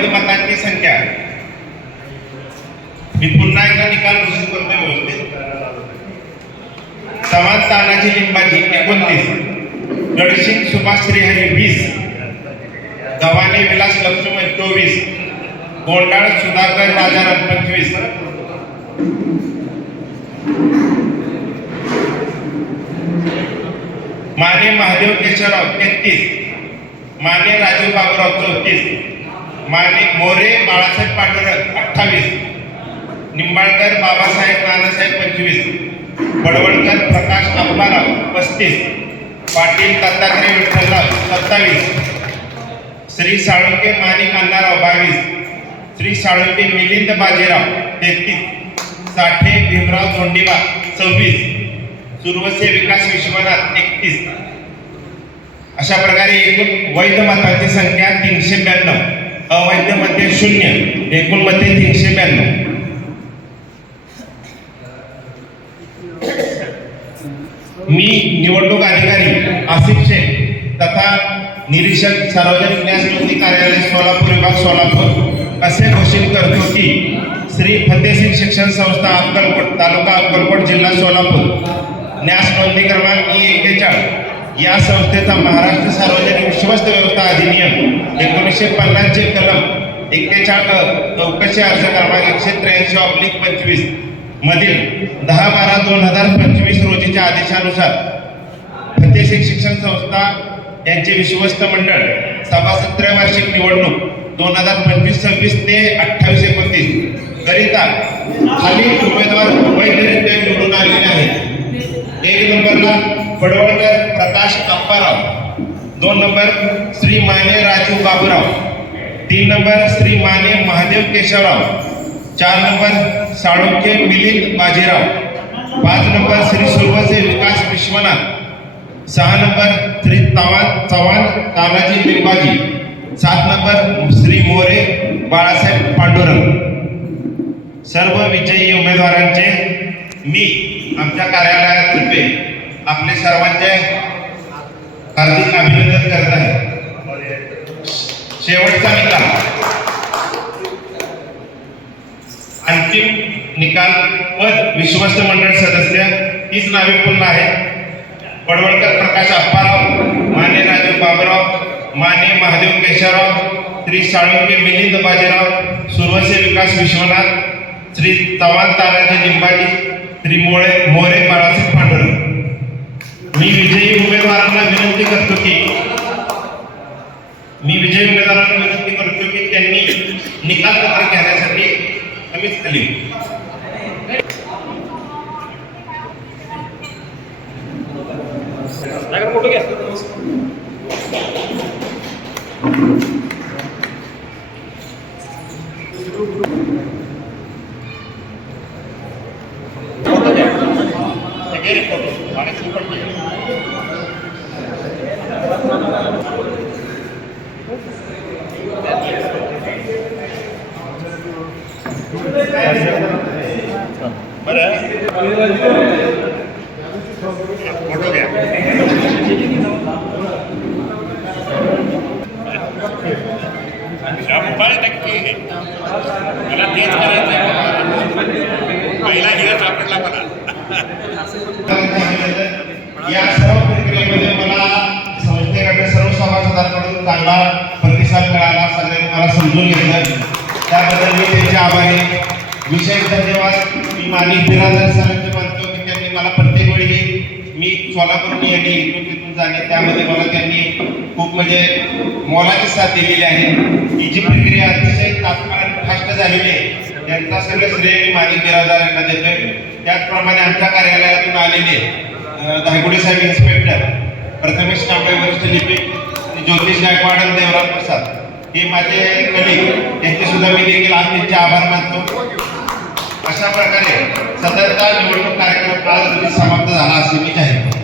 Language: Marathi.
वैध मतांची संख्या, मी पुन्हा एकदा निकाल घोषित करतो व्यवस्थित. चव्हाण तानाजी लिंबाजी 29, गडसिंग सुभाष श्रीहरी 20, गव्हाणे विलास लक्ष्मण 24, गोंडाळ सुधाकर राजाराम 25, माने महादेव केशवराव 33, माने राजू बाबूराव 34, माने मोरे बाळासाहेब पांडुरंग 28, निंबाळकर बाबासाहेब नानासाहेब 25, बडवळकर प्रकाश अंबाराव 35, पाटील दत्तात्रय विठ्ठलराव 27, श्री साळुंके माणिक अण्णाराव 22, श्री साळुंके मिलिंद बाजीराव 33, साठे भीमराव धोंडीबा 26, सुरवसे विकास विश्वनाथ 31. अशा प्रकारे एकूण वैध मतांची संख्या 392, अवैध मते 0, एकूण मते 392. मी निवडणूक अधिकारी आसिफ शेख तथा निरीक्षक सार्वजनिक न्यास नोंदणी कार्यालय सोलापूर विभाग सोलापूर असे घोषित करतो की श्री फतेसिंग शिक्षण संस्था अक्कलकोट तालुका अक्कलकोट जिल्हा सोलापूर न्यास नोंदणी क्रमांक E41 या संस्थेचा महाराष्ट्र सार्वजनिक विश्वस्त व्यवस्था अधिनियम 1950 चे कलम 41 चौकशी अर्ज क्रमांक 183/25 मधील 10/12/2025 रोजीच्या आदेशानुसार फतेसिंग शिक्षण संस्था यांचे विश्वस्त मंडळ सभासद वार्षिक निवडणूक 2025-26 ते 28-29 करिता खाली उमेदवार वैधरित्या निवडून आलेले आहेत. 1 नंबरला Badwalkar Prakash Ambarao, 2 number Shri Mane Raju Baburao, 3 number Shri Mane Mahadev Keshavrao, 4 number Salunke Milind Bajirao, 5 number Shri Suravase Vikas Vishwanath, 6 number Shri Chavan Tanaji Limbaji, 7 number Shri More Balasaheb Pandurang. सर्व विजयी उमेदवारांचे मी आमच्या कार्यालयातर्फे आपले सर्वांचे हार्दिक अभिनंदन करत आहे. शेवटचा निकाल, अंतिम निकाल पद विश्वस्त मंडळ सदस्य हीच नावे पुन्हा आहेत. बडवळकर प्रकाश अप्पाराव, माने राजू बाबूराव, माने महादेव केशवराव, श्री साळुंके मिलिंद बाजीराव, सुरवसे विकास विश्वनाथ, श्री चव्हाण तानाजी लिंबाजी, श्री मोरे बाळासाहेब पांडुरंग. मी विजयी उमेदवारांना विनंती करतो की त्यांनी निकाल पत्र घेण्यासाठी कमीच खाली फोटो घ्या. मला तेच करायचं पहिला हिरा सापडला मला. या सर्व प्रक्रियेमध्ये मला संस्थेकडे सर्व सभासदांकडून चांगला प्रतिसाद मिळाला. सगळ्यांनी मला समजून घेतलं, त्याबद्दल मी त्यांचे आभारी. विशेष धन्यवाद मी माणिक बिरादर सरांचे मानतो की त्यांनी मला प्रत्येक वेळी मी सोलापूरहून येणे इथून तिथून जाणे त्यामध्ये मला त्यांनी खूप म्हणजे मोलाची साथ दिलेली आहे. ही जी प्रक्रिया अतिशय तात्काळ फास्ट झालेली आहे त्यांचा सगळं श्रेय मी माणिक बिरादर यांना देतोय. त्याचप्रमाणे आमच्या कार्यालयातून आलेले धायगुडे साहेब इन्स्पेक्टर, प्रथमेश कांबळे वरिष्ठ लिपिक, ज्योतिष गायकवाड आणि देवराज प्रसाद हे माझे कलिग, यांचे सुद्धा मी देखील आज त्यांचे आभार मानतो. अशा प्रकारे सततचा निवडणूक कार्यक्रम आज समाप्त झाला असे मी जाहीर करतो.